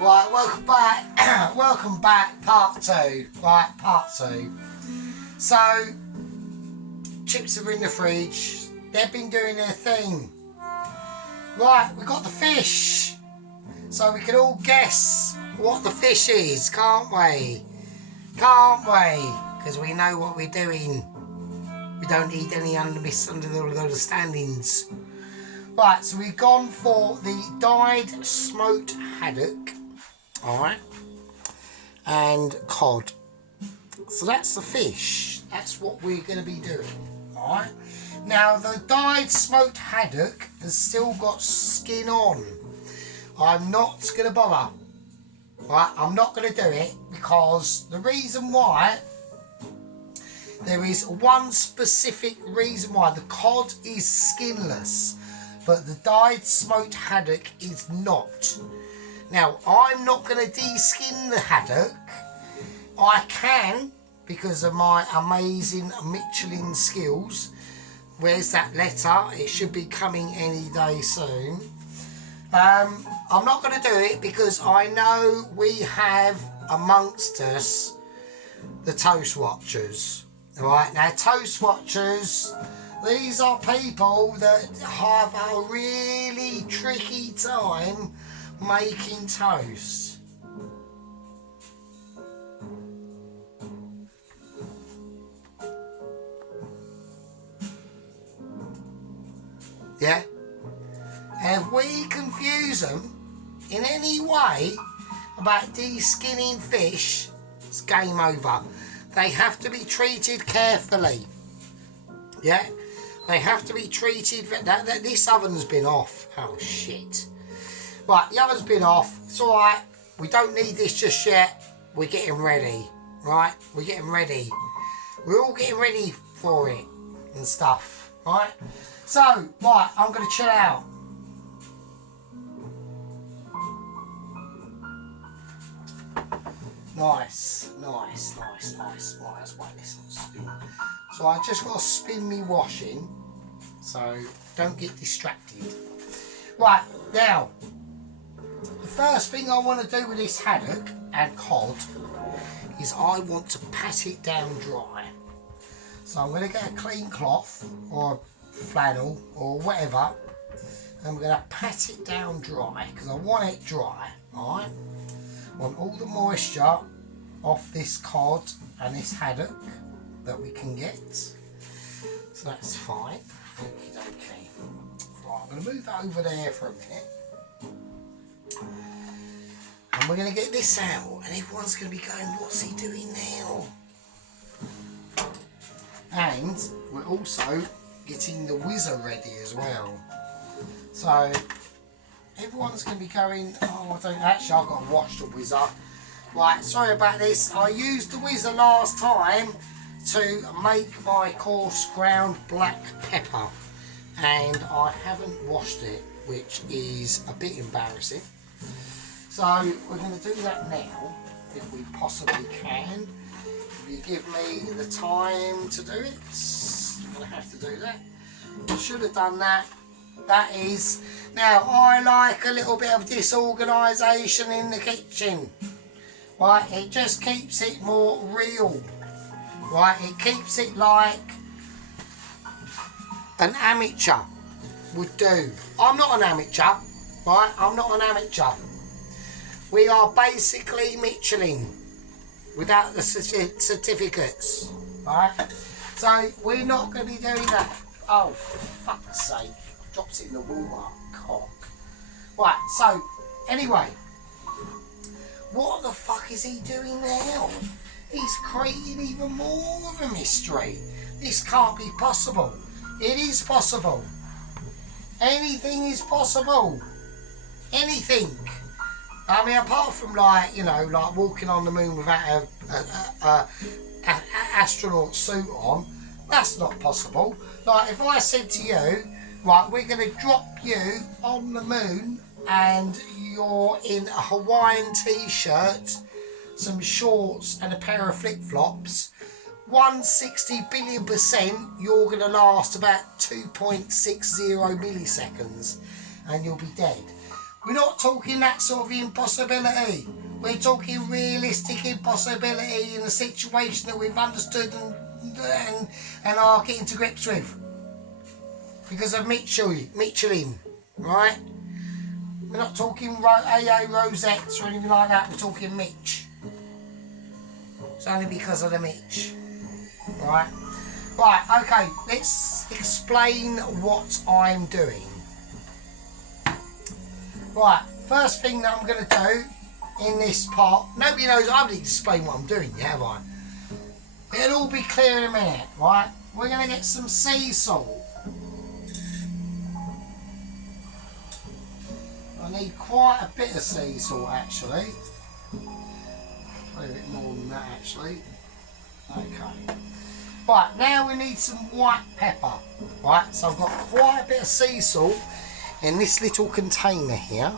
Right, welcome back. Welcome back, part two. Right, part two. So, chips are in the fridge. They've been doing their thing. Right, we got the fish. So we can all guess what the fish is, can't we? Can't we? Because we know what we're doing. We don't need any misunderstandings. Right, so we've gone for the dyed smoked haddock. Alright. And cod. So that's the fish. That's what we're going to be doing. Alright. Now the dyed smoked haddock has still got skin on. I'm not going to bother. Right, I'm not going to do it because the reason why, there is one specific reason why. The cod is skinless, but the dyed smoked haddock is not. Now, I'm not going to de-skin the haddock. I can, because of my amazing Michelin skills. Where's that letter? It should be coming any day soon. I'm not going to do it because I know we have amongst us the toast watchers. Right, now toast watchers, these are people that have a really tricky time making toast. Yeah? And if we confuse them in any way about de-skinning fish, it's game over. They have to be treated carefully. Yeah? They have to be treated... This oven's been off. Oh, shit. Right, the oven's been off. It's alright. We don't need this just yet. We're getting ready. Right? We're getting ready. We're all getting ready for it and stuff. Right? So, right, I'm going to chill out. Nice. Right, that's why this will spin. So I just got to spin me washing, so don't get distracted. Right, now, the first thing I want to do with this haddock and cod is I want to pat it down dry. So I'm going to get a clean cloth or flannel or whatever, and we're going to pat it down dry because I want it dry, alright? I want all the moisture off this cod and this haddock that we can get. So that's fine. Okie dokie. Right, I'm going to move that over there for a minute. And we're going to get this out. And everyone's going to be going, what's he doing now? And we're also getting the whizzer ready as well. So everyone's going to be going, oh, I don't, actually I've got to wash the whizzer. Right, sorry about this. I used the whizzer last time to make my coarse ground black pepper. And I haven't washed it, which is a bit embarrassing. So we're going to do that now, if we possibly can. If you give me the time to do it, I'm going to have to do that. Should have done that. That is, now I like a little bit of disorganisation in the kitchen. Right, it just keeps it more real. Right, it keeps it like an amateur would do. I'm not an amateur, right? I'm not an amateur. We are basically Michelin without the certificates, right? So we're not going to be doing that. Oh, for fuck's sake. Drops it in the water, cock. Right, so, anyway. What the fuck is he doing now? He's creating even more of a mystery. This can't be possible. It is possible. Anything is possible. Anything. I mean, apart from like, you know, like walking on the moon without a astronaut suit on, that's not possible. Like, if I said to you, right, we're going to drop you on the moon and you're in a Hawaiian t-shirt, some shorts and a pair of flip-flops, 160 billion% you're going to last about 2.60 milliseconds and you'll be dead. We're not talking that sort of impossibility. We're talking realistic impossibility in a situation that we've understood and are getting to grips with. Because of Michelin, right? We're not talking AA rosettes or anything like that. We're talking Mitch. It's only because of the Mitch. Right? Right, okay. Let's explain what I'm doing. Right, first thing that I'm going to do in this pot. Nobody knows. I haven't explained what I'm doing yet, have I? It'll all be clear in a minute, right? We're going to get some sea salt. I need quite a bit of sea salt actually. Probably a bit more than that actually. Okay. Right, now we need some white pepper. Right, so I've got quite a bit of sea salt in this little container here.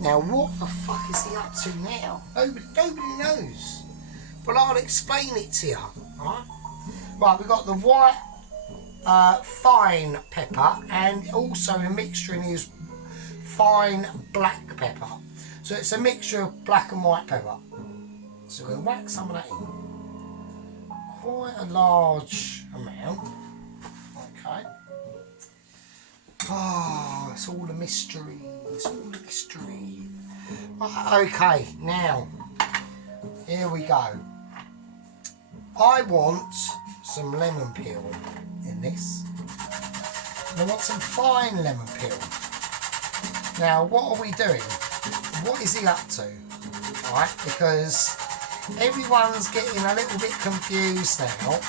Now what the fuck is he up to now? Nobody knows. But I'll explain it to you. Right, right, we've got the white fine pepper and also a mixture in here is fine black pepper. So it's a mixture of black and white pepper. So we'll whack some of that in. Quite a large amount. Okay. Oh, it's all a mystery. It's all a mystery. Right, okay, now, here we go. I want some lemon peel in this. And I want some fine lemon peel. Now, what are we doing? What is he up to? Right, because everyone's getting a little bit confused now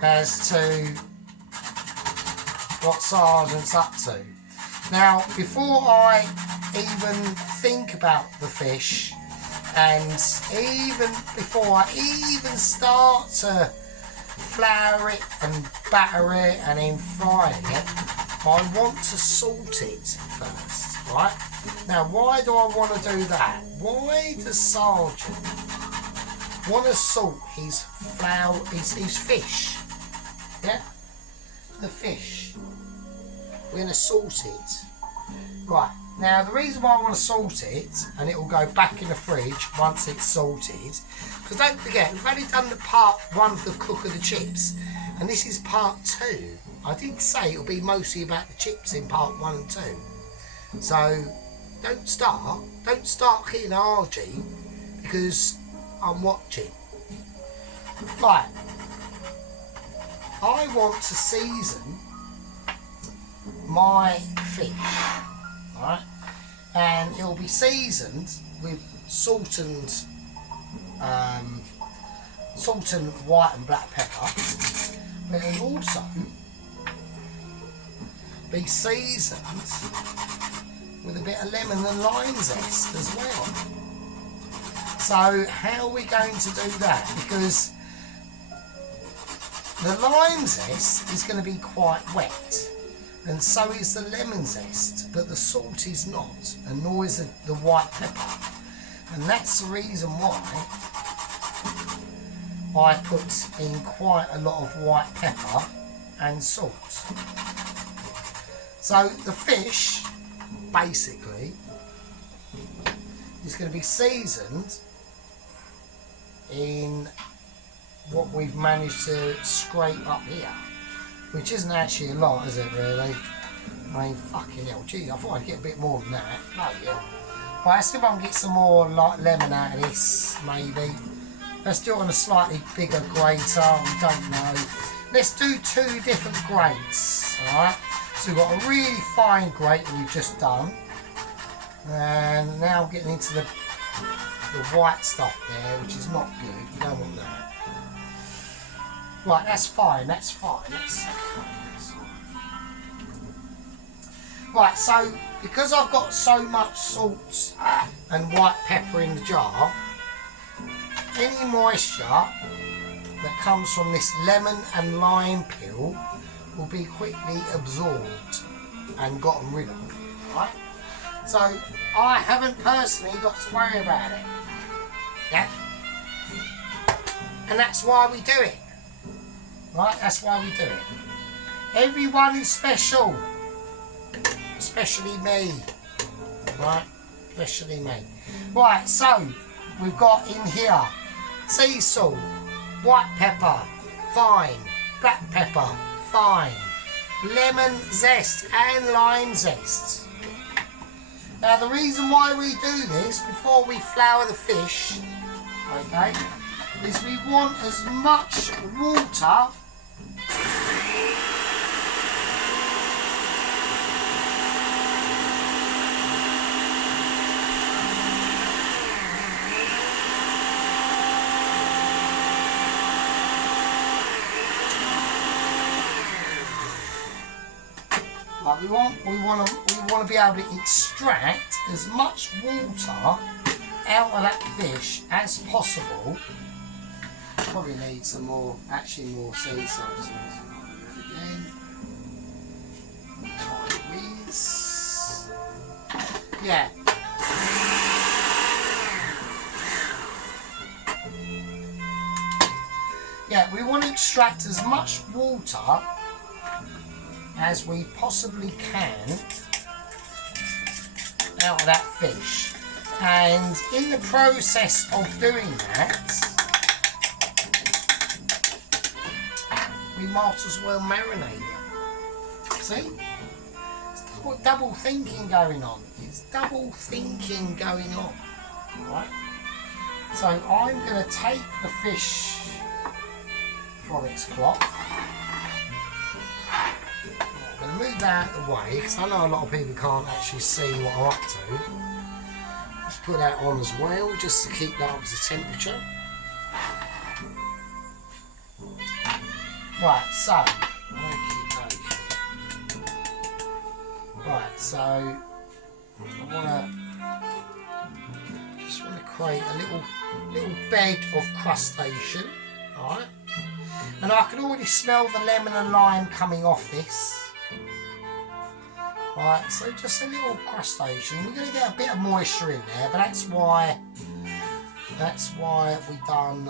as to what Sergeant's up to. Now, before I even think about the fish, and even before I even start to flour it and batter it and then frying it, I want to salt it first, right? Now, why do I want to do that? Why does Sergeant want to salt his flour, his fish? Yeah? The fish. We're going to salt it. Right, now the reason why I want to salt it, and it will go back in the fridge once it's salted, because don't forget, we've only done the part 1 of the cook of the chips, and this is part 2. I did say it'll be mostly about the chips in part 1 and 2. So, don't start getting argy, because I'm watching. Right, I want to season my fish, right? And it'll be seasoned with salt and white and black pepper, but it'll also be seasoned with a bit of lemon and lime zest as well. So how are we going to do that? Because the lime zest is going to be quite wet, and so is the lemon zest, but the salt is not, and nor is the white pepper. And that's the reason why I put in quite a lot of white pepper and salt. So the fish, basically, is going to be seasoned in what we've managed to scrape up here, which isn't actually a lot, is it really? I mean, fucking hell, gee, I thought I'd get a bit more than that. Oh yeah. Right, let's see if I can get some more lemon out of this, maybe. Let's do it on a slightly bigger grater, we don't know. Let's do 2 different grates, alright? So we've got a really fine grate that we've just done. And now getting into the white stuff there, which is not good, you don't want that. Right, that's fine, that's fine. Right, so because I've got so much salt and white pepper in the jar, any moisture that comes from this lemon and lime peel will be quickly absorbed and gotten rid of, right? So I haven't personally got to worry about it, yeah? And that's why we do it, right? That's why we do it. Everyone is special, especially me. right? Especially me. Right, so we've got in here sea salt, white pepper, fine, black pepper, fine, lemon zest and lime zest. Now the reason why we do this before we flour the fish, okay, is we want as much water like we want to be able to extract as much water out of that fish as possible. Probably need some more, actually more sea salt. Again. Tiny whiz. Yeah. Yeah, we want to extract as much water as we possibly can out of that fish, and in the process of doing that we might as well marinate it. See, it's double thinking going on. It's double thinking going on, right? So I'm going to take the fish from its cloth. I'm going to move that out of the way because I know a lot of people can't actually see what I'm up to. Let's put that on as well just to keep that up to temperature. Right, so okay. Right, so I just want to create a little bed of crustation, alright? And I can already smell the lemon and lime coming off this. Right, so just a little crustation. We're going to get a bit of moisture in there, but that's why we've done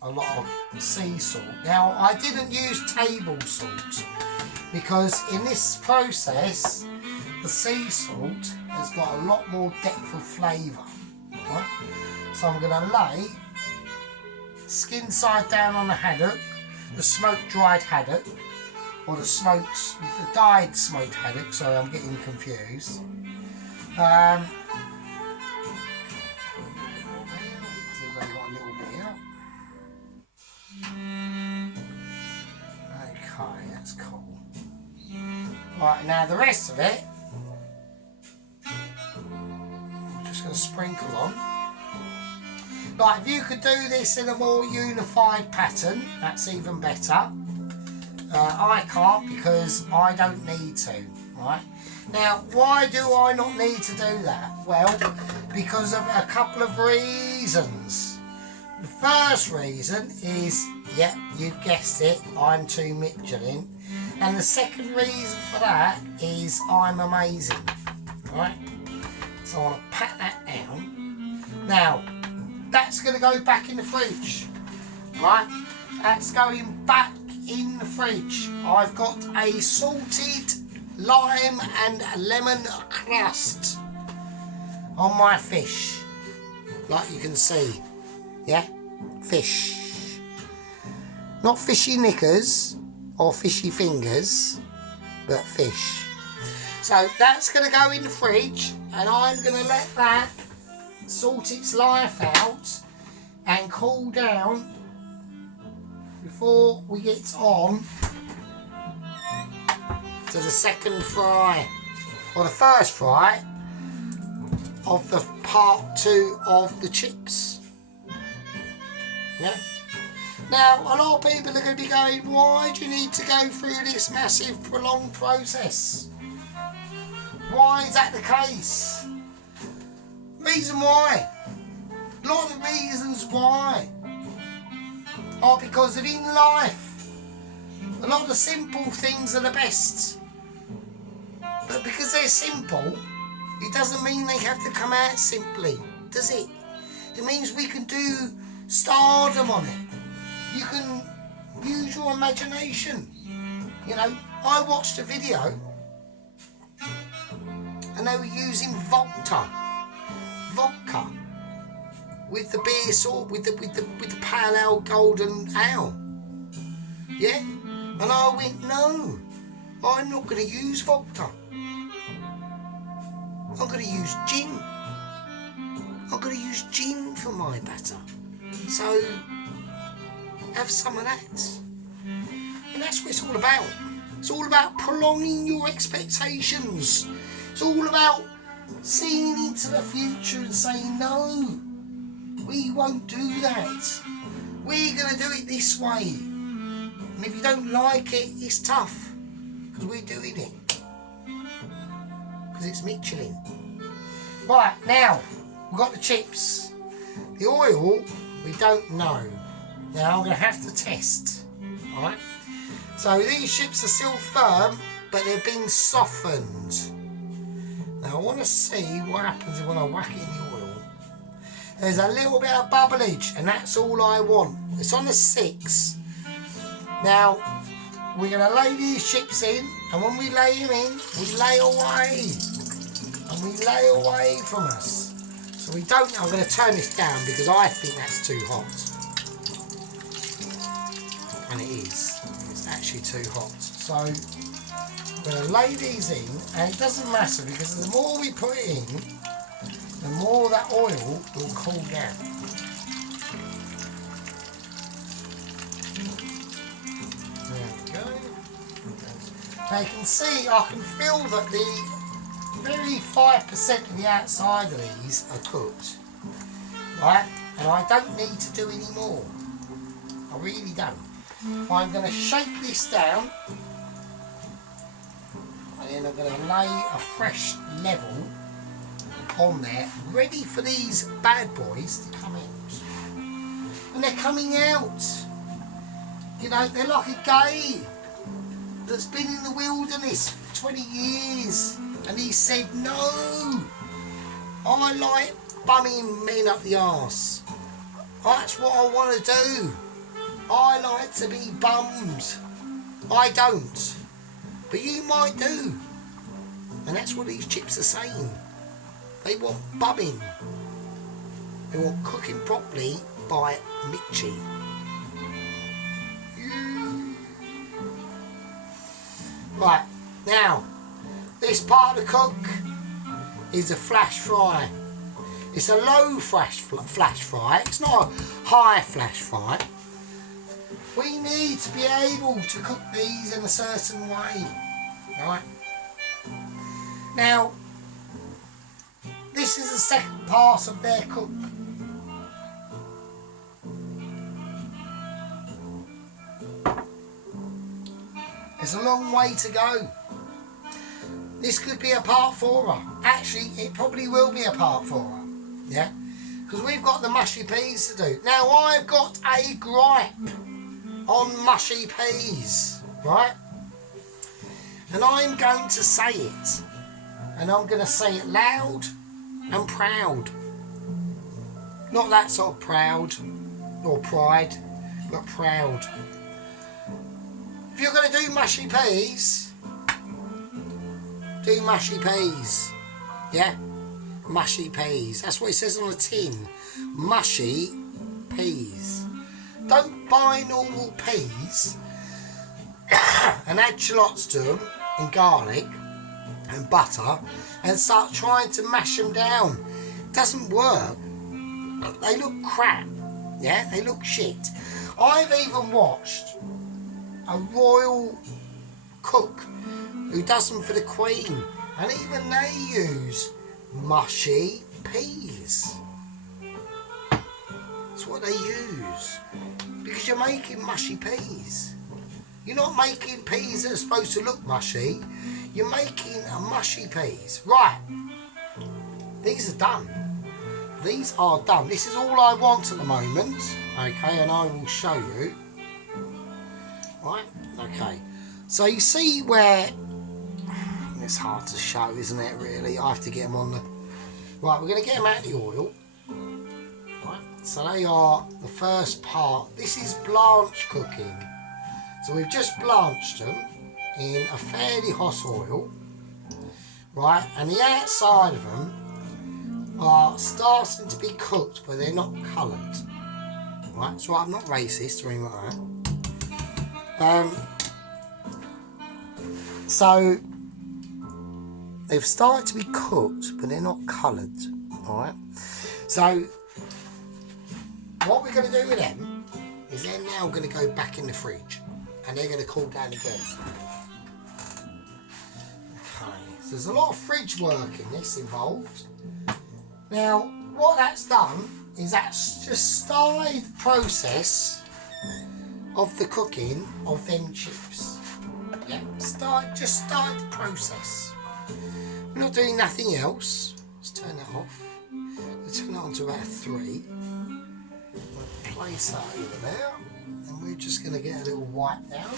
a lot of sea salt. Now, I didn't use table salt because in this process, the sea salt has got a lot more depth of flavour. Right? So I'm going to lay skin side down on the haddock, the smoked dried haddock, or the dyed smoked haddock, sorry I'm getting confused. I think I've got a little bit here. Okay, that's cool. Right, now the rest of it, I'm just going to sprinkle on. Like, if you could do this in a more unified pattern, that's even better. I can't because I don't need to, right? Now, why do I not need to do that? Well, because of a couple of reasons. The first reason is, yeah, you've guessed it, I'm too Michelin. And the second reason for that is I'm amazing, right? So I want to pat that down. Now, that's going to go back in the fridge, right? That's going back in the fridge. I've got a salted lime and lemon crust on my fish, like you can see. Yeah, fish, not fishy knickers or fishy fingers, but fish. So that's going to go in the fridge, and I'm going to let that sort its life out and cool down before we get on to the second fry, or the first fry of the part 2 of the chips. Yeah. Now, a lot of people are going to be going, why do you need to go through this massive prolonged process? Why is that the case? Reason why. A lot of the reasons why are because of in life, a lot of the simple things are the best. But because they're simple, it doesn't mean they have to come out simply, does it? It means we can do stardom on it. You can use your imagination. You know, I watched a video and they were using vodka with the beer sort, with the pale ale, golden ale. Yeah, and I went, no, I'm not going to use vodka. I'm going to use gin. I'm going to use gin for my batter. So have some of that. And that's what it's all about. It's all about prolonging your expectations. It's all about seeing into the future and saying, no, we won't do that. We're going to do it this way. And if you don't like it, it's tough. Because we're doing it. Because it's Michelin. Right, now, we've got the chips. The oil, we don't know. Now, I'm going to have to test. Alright? So, these chips are still firm, but they've been softened. Now, I want to see what happens when I whack it in the oil. There's a little bit of bubblage, and that's all I want. It's on the 6. Now, we're going to lay these chips in, and when we lay them in, we lay away. And we lay away from us. So we don't, I'm going to turn this down because I think that's too hot. And it is. It's actually too hot. So I'm going to lay these in, and it doesn't matter because the more we put it in, the more that oil will cool down. There we go. Now you can see, I can feel that the very 5% of the outside of these are cooked, right? And I don't need to do any more. I really don't. I'm going to shake this down, and then I'm going to lay a fresh level on there, ready for these bad boys to come out. And they're coming out. You know, they're like a gay that's been in the wilderness for 20 years. And he said, no, I like bumming men up the arse. That's what I want to do. I like to be bummed. I don't. But you might do. And that's what these chips are saying. They want bumming. They want cooking properly by Mitchie. Right, now, this part of the cook is a flash fry. It's a low flash fry. It's not a high flash fry. We need to be able to cook these in a certain way. Right? Now, this is the second part of their cook. There's a long way to go. This could be a part 4. Actually, it probably will be a part 4. Yeah? Because we've got the mushy peas to do. Now, I've got a gripe on mushy peas. Right? And I'm going to say it. And I'm going to say it loud and proud. Not that sort of proud or pride, but proud. If you're going to do mushy peas, do mushy peas. Yeah? Mushy peas. That's what it says on the tin. Mushy peas. Don't buy normal peas and add shallots to them and garlic and butter and start trying to mash them down. It doesn't work. They look crap. Yeah? They look shit. I've even watched a royal cook who does them for the Queen, and even they use mushy peas. That's what they use, because you're making mushy peas. You're not making peas that are supposed to look mushy. You're making a mushy peas. Right, these are done. These are done. This is all I want at the moment. Okay, and I will show you. Right, okay. So you see where, it's hard to show, isn't it, really? I have to get them on the, right, we're going to get them out of the oil. Right, so they are the first part. This is blanch cooking. So we've just blanched them in a fairly hot oil. right? And the outside of them are starting to be cooked, but they're not coloured. Right, so I'm not racist or anything like that. So they've started to be cooked, but they're not coloured. Alright. So what we're going to do with them is they're now going to go back in the fridge, and they're going to cool down again. Okay. So there's a lot of fridge work in this involved. Now, what that's done is that's just started the process of the cooking of them chips. Yeah, just started the process. We're not doing nothing else. Let's turn that off. Let's turn that on to about 3. We'll place that over there, and we're just going to get a little wipe down.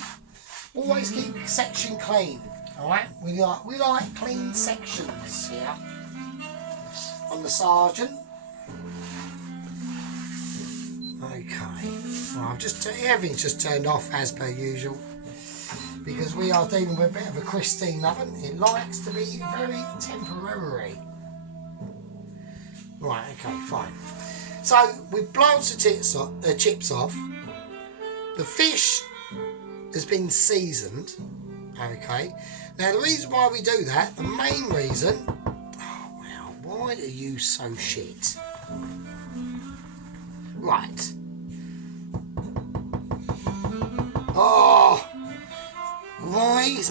Always keep the section clean. All right, we like clean sections here on the sergeant. Okay, well, everything's just turned off as per usual, because we are dealing with a bit of a Christine oven. It likes to be very temporary. Right, okay, fine. So we've blanched the chips off. The fish has been seasoned. Okay. Now the reason why we do that, the main reason. Oh wow, why are you so shit? Right. Oh, why is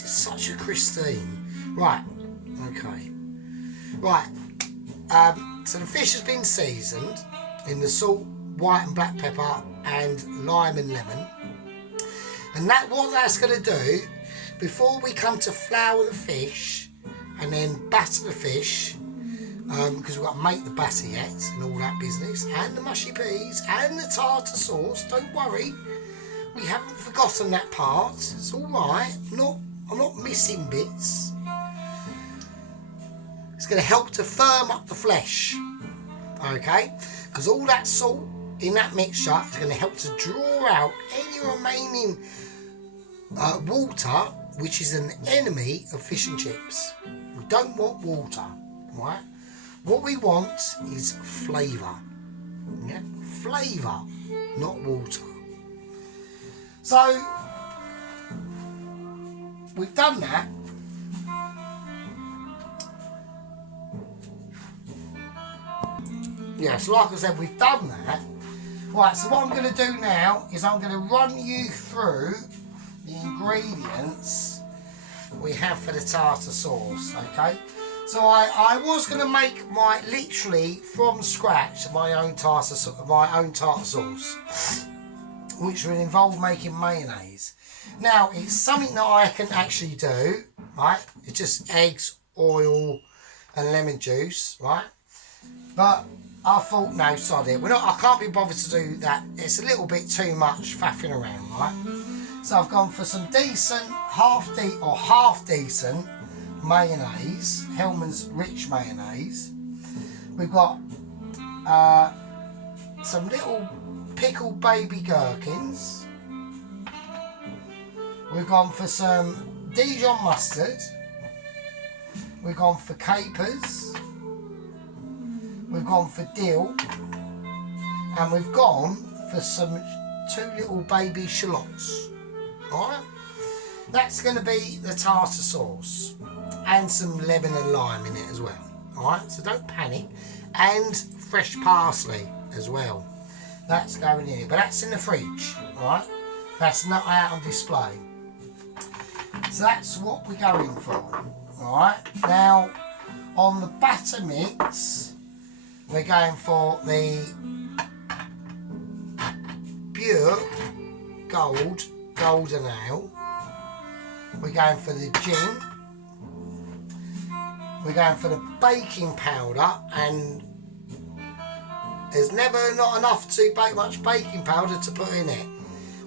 it such a Christine? Right. Okay. Right. So the fish has been seasoned in the salt, white and black pepper, and lime and lemon. And what that's going to do, before we come to flour the fish and then batter the fish, because we've got to make the batter yet and all that business, and the mushy peas and the tartar sauce, don't worry, we haven't forgotten that part. It's all right. I'm not missing bits. It's going to help to firm up the flesh, okay? Because all that salt in that mixture is going to help to draw out any remaining water, which is an enemy of fish and chips. We don't want water, right? What we want is flavour. Yeah? Flavour, not water. So we've done that. Yeah, so like I said, we've done that. Right, so what I'm going to do now is I'm going to run you through the ingredients we have for the tartar sauce, okay? So I was going to make literally from scratch my own tartar sauce, which would involve making mayonnaise. Now, it's something that I can actually do, right? It's just eggs, oil, and lemon juice, right? But I thought, no, sod it. I can't be bothered to do that. It's a little bit too much faffing around, right? So I've gone for some decent, half decent mayonnaise, Hellmann's Rich mayonnaise. We've got some little pickled baby gherkins. We've gone for some Dijon mustard. We've gone for capers. We've gone for dill, and we've gone for some 2 little baby shallots. Alright? That's going to be the tartar sauce, and some lemon and lime in it as well. Alright? So don't panic. And fresh parsley as well. That's going in here, but that's in the fridge. Alright? That's not out on display. So that's what we're going for. Alright? Now, on the batter mix, we're going for the pure golden ale. We're going for the gin. We're going for the baking powder, and there's never not enough to bake much baking powder to put in it.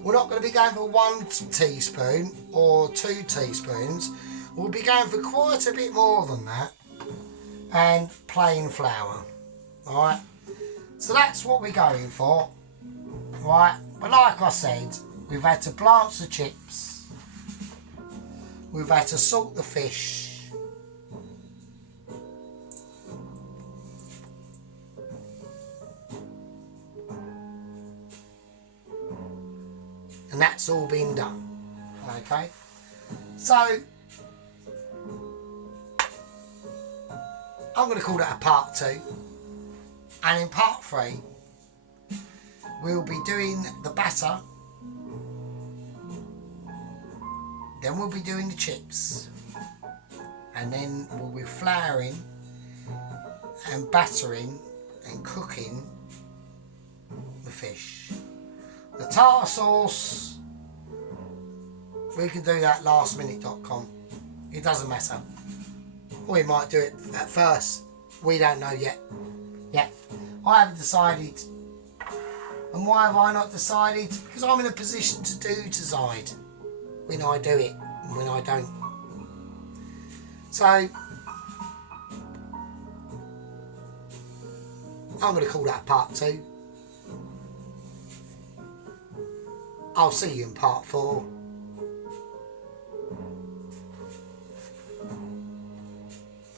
We're not going to be going for 1 teaspoon or 2 teaspoons. We'll be going for quite a bit more than that, and plain flour. Alright, so that's what we're going for. Right, but like I said, we've had to blanch the chips, we've had to salt the fish, and that's all been done. Okay, so I'm going to call that a part 2, and in part 3 we'll be doing the batter, then we'll be doing the chips, and then we'll be flouring and battering and cooking the fish. The tartar sauce, we can do that lastminute.com. It doesn't matter. We might do it at first. We don't know yet. I haven't decided. And why have I not decided? Because I'm in a position to decide when I do it and when I don't. So I'm going to call that part 2. I'll see you in part 4.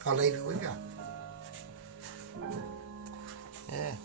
I'll leave it with you. Yeah.